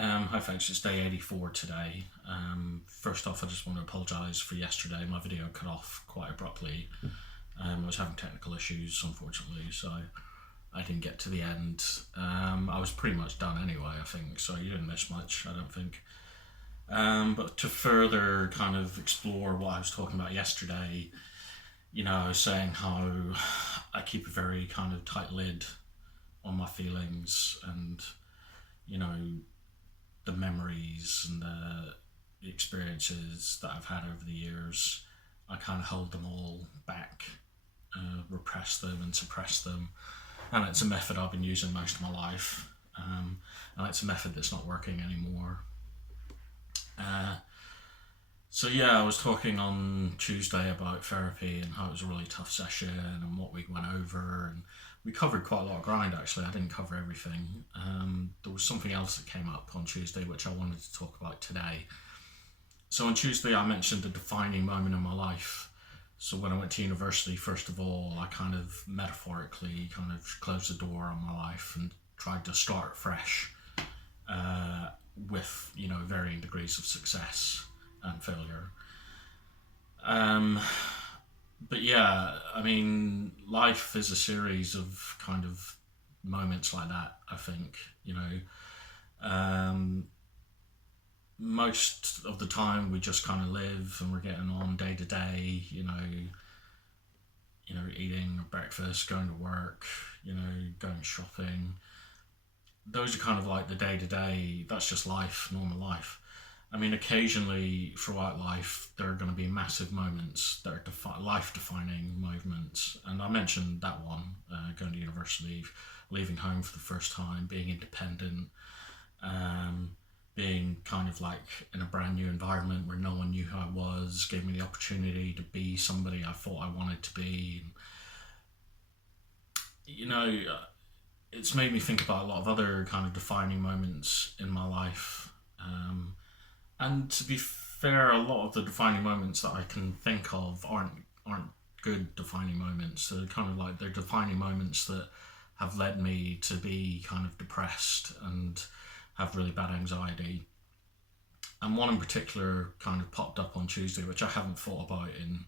Hi folks, it's day 84 today. First off, I just want to apologise for yesterday. My video cut off quite abruptly. I was having technical issues, unfortunately, so I didn't get to the end. I was pretty much done anyway, I think, so you didn't miss much, I don't think. But to further kind of explore what I was talking about yesterday, I was saying how I keep a very kind of tight lid on my feelings and, you know, the memories and the experiences that I've had over the years. I kind of hold them all back, repress them and suppress them. And it's a method I've been using most of my life. And it's a method that's not working anymore. I was talking on Tuesday about therapy and how it was a really tough session and what we went over, and we covered quite a lot of ground actually. I didn't cover everything. There was something else that came up on Tuesday which I wanted to talk about today. So on Tuesday I mentioned a defining moment in my life. So when I went to university, first of all, I kind of metaphorically kind of closed the door on my life and tried to start fresh, with varying degrees of success and failure. But yeah, I mean, life is a series of kind of moments like that, I think. Um, Most of the time we just kind of live and we're getting on day to day, eating breakfast, going to work, going shopping. Those are kind of like the day to day, that's just life, normal life. I mean, occasionally throughout life, there are going to be massive moments that are life defining moments. And I mentioned that one, going to university, leaving home for the first time, being independent, being kind of like in a brand new environment where no one knew who I was, gave me the opportunity to be somebody I thought I wanted to be. It's made me think about a lot of other kind of defining moments in my life. And to be fair, a lot of the defining moments that I can think of aren't good defining moments. They're kind of like they're defining moments that have led me to be kind of depressed and have really bad anxiety. And one in particular kind of popped up on Tuesday, which I haven't thought about in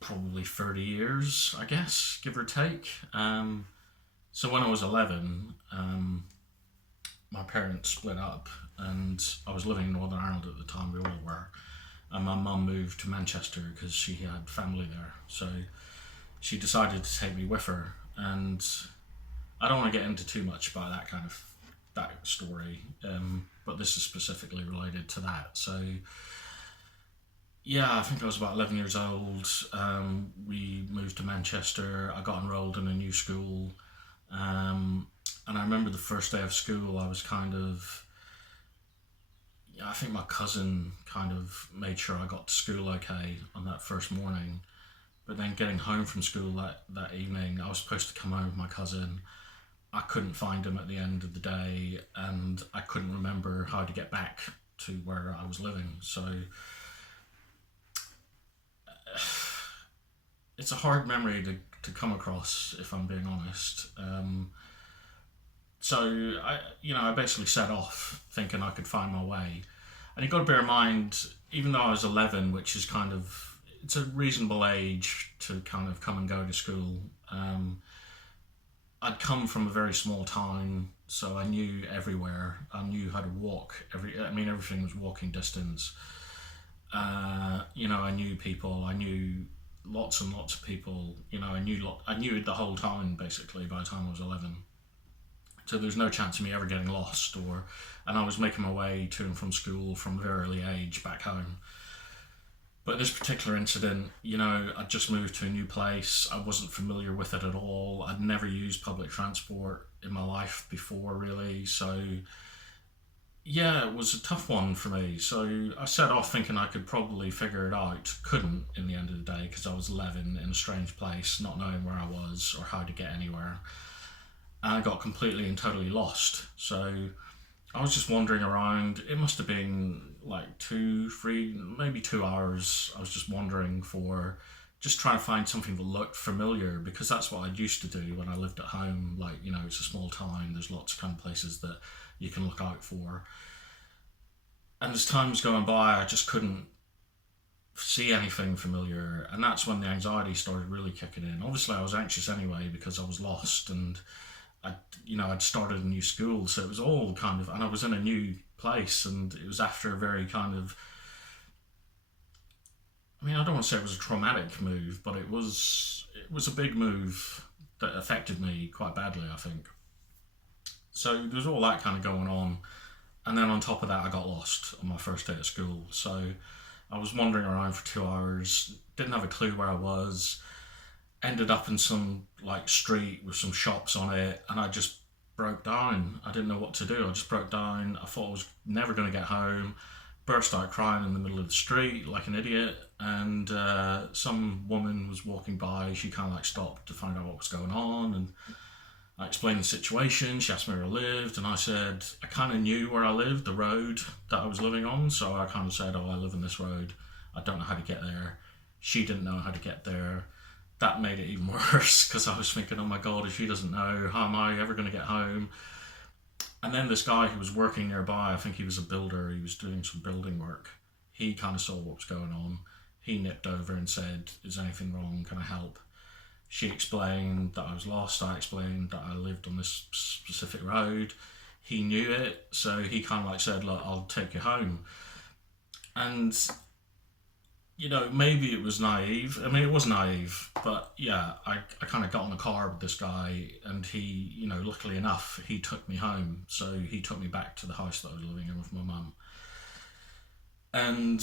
probably 30 years, I guess, give or take. So when I was 11, my parents split up and I was living in Northern Ireland at the time, we all were. And my mum moved to Manchester because she had family there. So she decided to take me with her. And I don't want to get into too much about that story, but this is specifically related to that. So yeah, I think I was about 11 years old. We moved to Manchester. I got enrolled in a new school. And I remember the first day of school, I was I think my cousin kind of made sure I got to school okay on that first morning. But then getting home from school that evening, I was supposed to come home with my cousin. I couldn't find him at the end of the day, and I couldn't remember how to get back to where I was living. So it's a hard memory to come across, if I'm being honest. I basically set off thinking I could find my way. And you've got to bear in mind, even though I was 11, which is it's a reasonable age to kind of come and go to school. I'd come from a very small town, so I knew everywhere. I knew how to walk. Everything was walking distance. I knew people. I knew lots and lots of people. I knew the whole town basically by the time I was 11. So there was no chance of me ever getting lost, and I was making my way to and from school from a very early age back home. But this particular incident, I'd just moved to a new place. I wasn't familiar with it at all. I'd never used public transport in my life before, really. So yeah, it was a tough one for me. So I set off thinking I could probably figure it out. Couldn't in the end of the day because I was 11 in a strange place, not knowing where I was or how to get anywhere. And I got completely and totally lost. So I was just wandering around. It must have been like 2, 3, maybe 2 hours. I was just wandering just trying to find something that looked familiar, because that's what I used to do when I lived at home. Like, it's a small town, there's lots of kind of places that you can look out for. And as time was going by, I just couldn't see anything familiar, and that's when the anxiety started really kicking in. Obviously, I was anxious anyway because I was lost, and I'd started a new school, so it was all kind of, and I was in a new place, and it was after a very kind of, I don't want to say it was a traumatic move, but it was a big move that affected me quite badly, I think. So there was all that kind of going on, and then on top of that, I got lost on my first day at school. So I was wandering around for 2 hours, didn't have a clue where I was, ended up in some like street with some shops on it, and I just broke down. I didn't know what to do. I just broke down. I thought I was never going to get home. Burst out crying in the middle of the street like an idiot, and some woman was walking by. She kind of like stopped to find out what was going on, and I explained the situation. She asked me where I lived, and I said I kind of knew where I lived, the road that I was living on. So I kind of said, "Oh, I live on this road. I don't know how to get there." She didn't know how to get there. That made it even worse because I was thinking, "Oh my God, if she doesn't know, how am I ever going to get home?" And then this guy who was working nearby, I think he was a builder, he was doing some building work. He kind of saw what was going on. He nipped over and said, "Is anything wrong? Can I help?" She explained that I was lost. I explained that I lived on this specific road. He knew it, so he kind of like said, "Look, I'll take you home." And, maybe it was naive. It was naive, but yeah, I kind of got in the car with this guy, and he, luckily enough, he took me home. So he took me back to the house that I was living in with my mum. And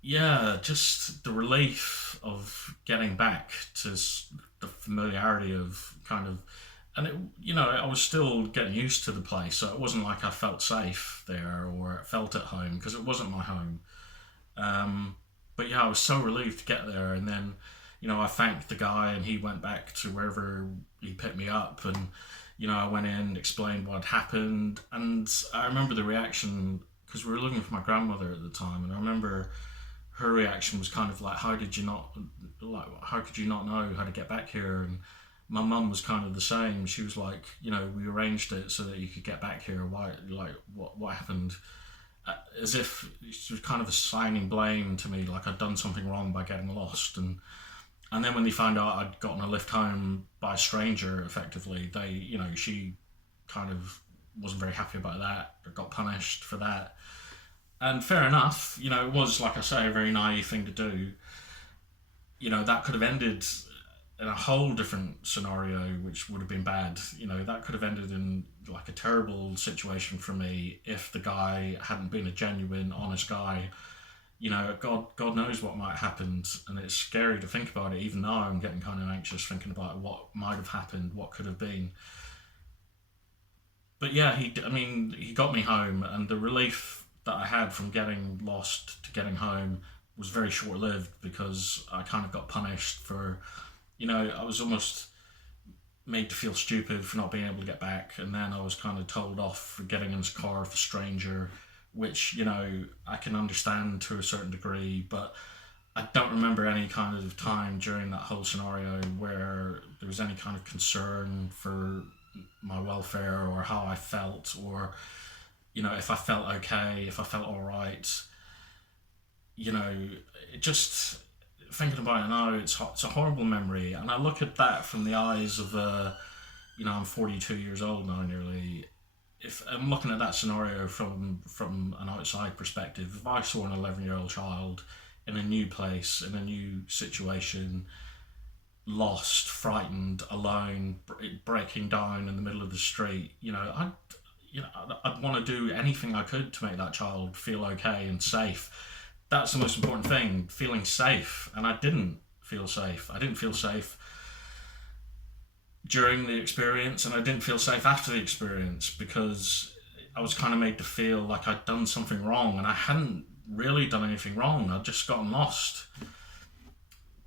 yeah, just the relief of getting back to the familiarity of kind of, and I was still getting used to the place, so it wasn't like I felt safe there or felt at home, because it wasn't my home. But yeah, I was so relieved to get there, and then, I thanked the guy, and he went back to wherever he picked me up, and I went in, explained what had happened, and I remember the reaction, because we were looking for my grandmother at the time, and I remember her reaction was kind of like, how could you not know how to get back here? And my mum was kind of the same. She was like, we arranged it so that you could get back here. Why, like, what happened? As if she was kind of assigning blame to me, like I'd done something wrong by getting lost. And then when they found out I'd gotten a lift home by a stranger, effectively, she kind of wasn't very happy about that, or got punished for that. And fair enough, it was, like I say, a very naive thing to do. That could have ended in a whole different scenario, which would have been bad. That could have ended in like a terrible situation for me if the guy hadn't been a genuine, honest guy. God knows what might have happened, and it's scary to think about it. Even now, I'm getting kind of anxious thinking about what might have happened, what could have been. But yeah, he got me home, and the relief that I had from getting lost to getting home was very short lived, because I kind of got punished for, I was almost made to feel stupid for not being able to get back, and then I was kind of told off for getting in his car with a stranger, which, I can understand to a certain degree, but I don't remember any kind of time during that whole scenario where there was any kind of concern for my welfare or how I felt, or if I felt okay, if I felt all right. It just, thinking about it now, it's a horrible memory, and I look at that from the eyes of I'm 42 years old now, nearly. If I'm looking at that scenario from an outside perspective, if I saw an 11-year-old child in a new place, in a new situation, lost, frightened, alone, breaking down in the middle of the street, I'd want to do anything I could to make that child feel okay and safe. That's the most important thing, feeling safe. And I didn't feel safe. I didn't feel safe during the experience, and I didn't feel safe after the experience, because I was kind of made to feel like I'd done something wrong, and I hadn't really done anything wrong. I'd just gotten lost.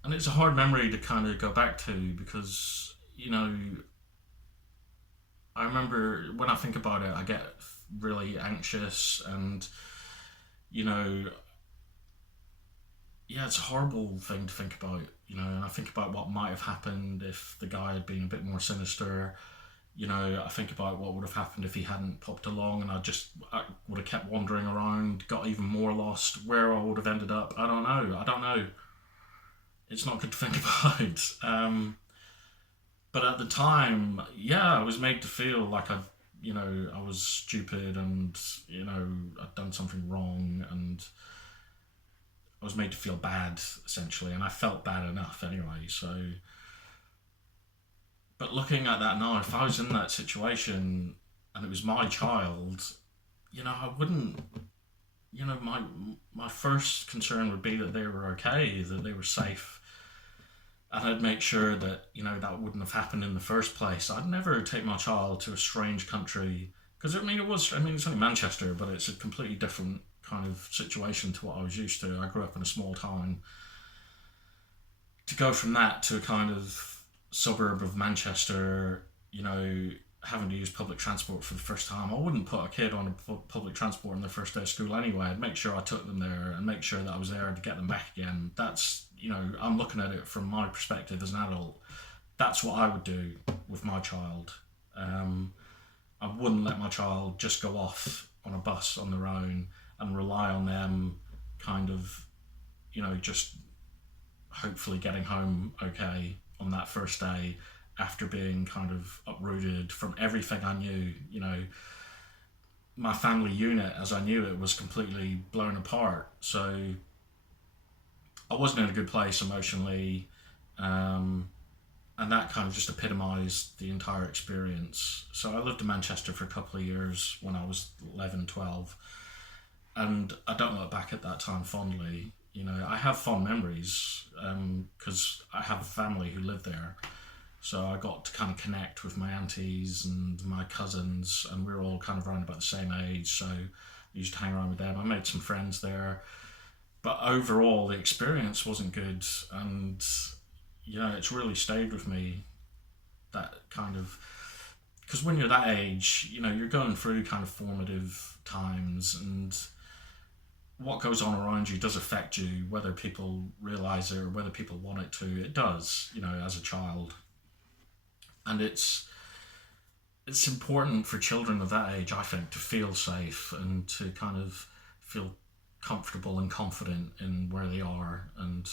And it's a hard memory to kind of go back to, because, I remember when I think about it, I get really anxious, and, yeah, it's a horrible thing to think about, and I think about what might have happened if the guy had been a bit more sinister. I think about what would have happened if he hadn't popped along, and I would have kept wandering around, got even more lost. Where I would have ended up, I don't know. I don't know. It's not good to think about. But at the time, yeah, I was made to feel like I was stupid, and I'd done something wrong, and I was made to feel bad essentially, and I felt bad enough anyway. So, but looking at that now, if I was in that situation and it was my child, I wouldn't. My first concern would be that they were okay, that they were safe, and I'd make sure that that wouldn't have happened in the first place. I'd never take my child to a strange country because it's only Manchester, but it's a completely different kind of situation to what I was used to. I grew up in a small town. To go from that to a kind of suburb of Manchester, having to use public transport for the first time, I wouldn't put a kid on a public transport on their first day of school anyway. I'd make sure I took them there and make sure that I was there to get them back again. That's, I'm looking at it from my perspective as an adult. That's what I would do with my child. I wouldn't let my child just go off on a bus on their own and rely on them kind of, just hopefully getting home okay on that first day after being kind of uprooted from everything I knew. My family unit as I knew it was completely blown apart. So I wasn't in a good place emotionally. And that kind of just epitomised the entire experience. So I lived in Manchester for a couple of years when I was 11, 12, and I don't look back at that time fondly. I have fond memories because I have a family who live there. So I got to kind of connect with my aunties and my cousins, and we were all kind of around about the same age. So I used to hang around with them. I made some friends there. But overall, the experience wasn't good. And, it's really stayed with me, that kind of. Because when you're that age, you're going through kind of formative times, and what goes on around you does affect you, whether people realise it or whether people want it to. It does, as a child. And it's important for children of that age, I think, to feel safe and to kind of feel comfortable and confident in where they are. And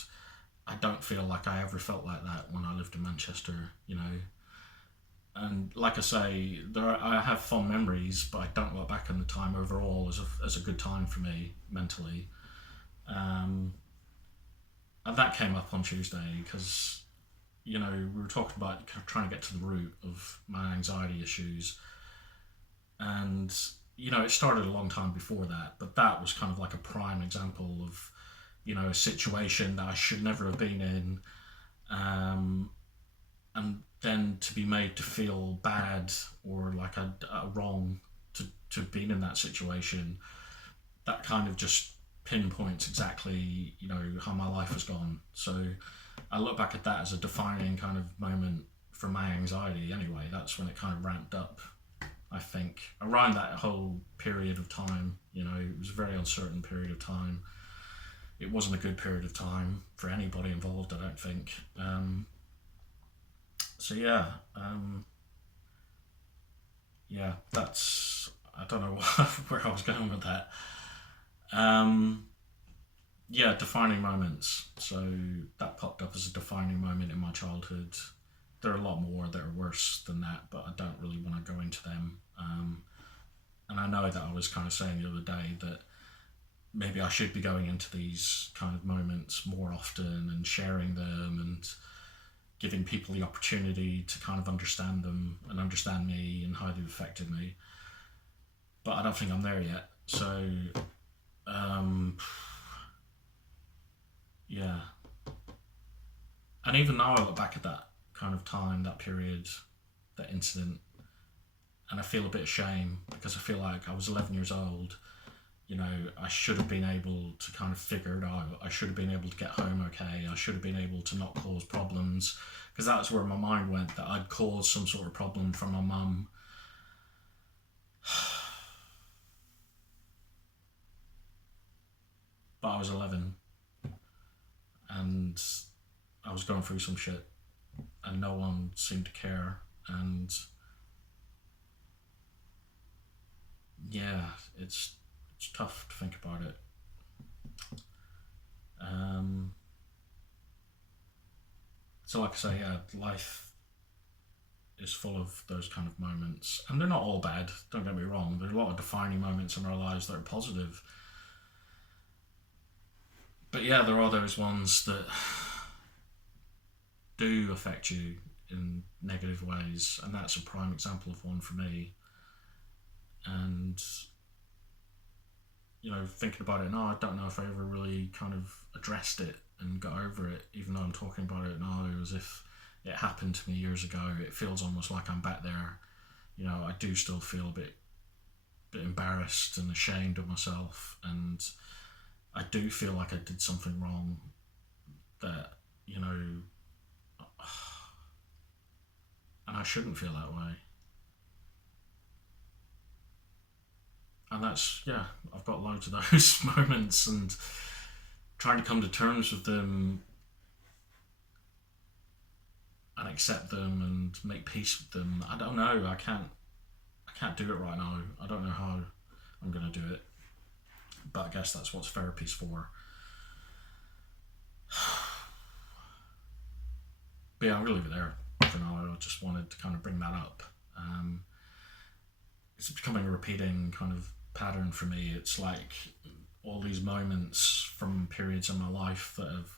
I don't feel like I ever felt like that when I lived in Manchester. And like I say, I have fond memories, but I don't look back on the time overall as a good time for me mentally. And that came up on Tuesday because, we were talking about trying to get to the root of my anxiety issues. And, it started a long time before that, but that was kind of like a prime example of, a situation that I should never have been in. And then to be made to feel bad or like a wrong to have been in that situation, that kind of just pinpoints exactly, how my life has gone. So I look back at that as a defining kind of moment for my anxiety anyway. That's when it kind of ramped up, I think. Around that whole period of time, it was a very uncertain period of time. It wasn't a good period of time for anybody involved, I don't think. So that's, I don't know where I was going with that. Defining moments. So that popped up as a defining moment in my childhood. There are a lot more that are worse than that, but I don't really want to go into them. And I know that I was kind of saying the other day that maybe I should be going into these kind of moments more often and sharing them and giving people the opportunity to kind of understand them and understand me and how they've affected me. But I don't think I'm there yet. So, yeah. And even now I look back at that kind of time, that period, that incident, and I feel a bit of shame because I feel like I was 11 years old. I should have been able to kind of figure it out. I should have been able to get home okay. I should have been able to not cause problems, because that's where my mind went, that I'd caused some sort of problem for my mum. But I was 11. and I was going through some shit, and no one seemed to care. And yeah, it's tough to think about it. So like I say, yeah, life is full of those kind of moments, and they're not all bad. Don't get me wrong. There's a lot of defining moments in our lives that are positive, but yeah, there are those ones that do affect you in negative ways, and that's a prime example of one for me. And thinking about it now, I don't know if I ever really kind of addressed it and got over it, even though I'm talking about it now as if it happened to me years ago. It feels almost like I'm back there. I do still feel a bit embarrassed and ashamed of myself, and I do feel like I did something wrong that, and I shouldn't feel that way. And that's, yeah, I've got loads of those moments, and trying to come to terms with them and accept them and make peace with them. I don't know. I can't do it right now. I don't know how I'm gonna do it, but I guess that's what therapy's for. But yeah, I'm gonna leave it there for now. I just wanted to kind of bring that up. It's becoming a repeating kind of pattern for me. It's like all these moments from periods in my life that have,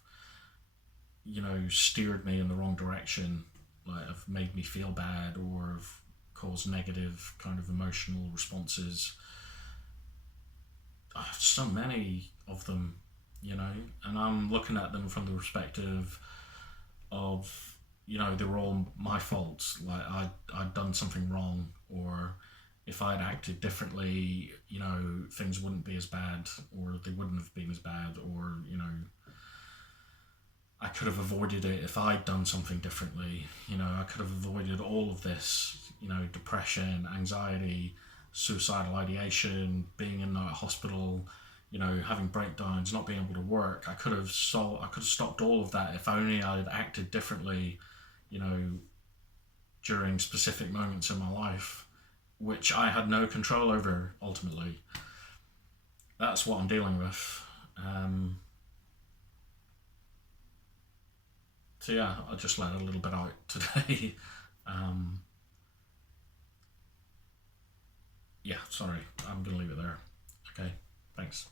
steered me in the wrong direction, like have made me feel bad or have caused negative kind of emotional responses. I have so many of them, and I'm looking at them from the perspective of, they were all my fault. Like I'd done something wrong, or if I'd acted differently, things wouldn't be as bad, or they wouldn't have been as bad, or, I could have avoided it if I'd done something differently. I could have avoided all of this, depression, anxiety, suicidal ideation, being in a hospital, having breakdowns, not being able to work. I could have stopped all of that if only I'd acted differently, during specific moments in my life, which I had no control over ultimately. That's what I'm dealing with. So yeah, I just let a little bit out today. Yeah, sorry, I'm going to leave it there. Okay, thanks.